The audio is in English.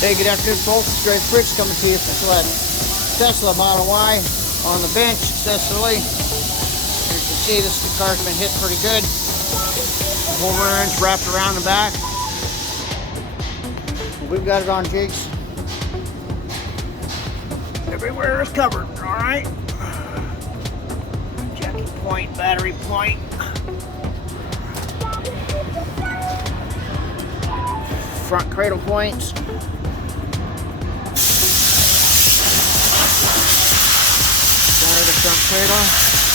Hey, good afternoon, folks. Greg Fritz coming to you from Celette. Tesla Model Y on the bench successfully. As you can see, this car's been hit pretty good. The whole rear end's wrapped around the back. We've got it on jigs. Everywhere is covered, all right? Jacking point, battery point. Front cradle points. Center of the front cradle.